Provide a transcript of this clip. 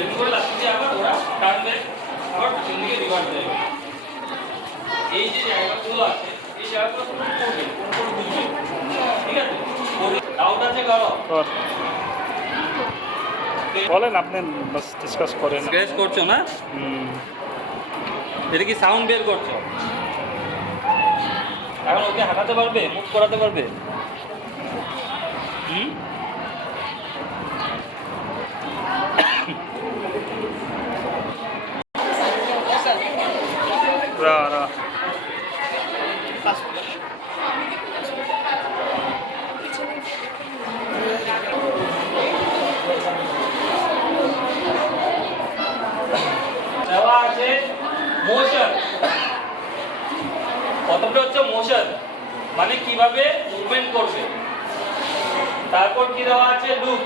এমনি করে লাস্ট দিয়ে আবার ওরা টানবে, আবার পিছন দিকে রিভার্স দেবে। এই যে জায়গাগুলো আছে এই জায়গাগুলো তোমরা করবে, কোন কোন বুঝবে, ঠিক আছে? ডাউট আছে কারো? বলেন, আপনি বাস ডিসকাস করেন। স্ক্র্যাচ করছো না? এটা কি সাউন্ড বের করছো? এখন ওকে হাঁটাতে পারবে, মুভ করাতে পারবে? রা রা দেওয়া আছে মোশন। প্রথমটা হচ্ছে মোশন, মানে কিভাবে মুভমেন্ট করবে। তারপর কি দেওয়া আছে লুক,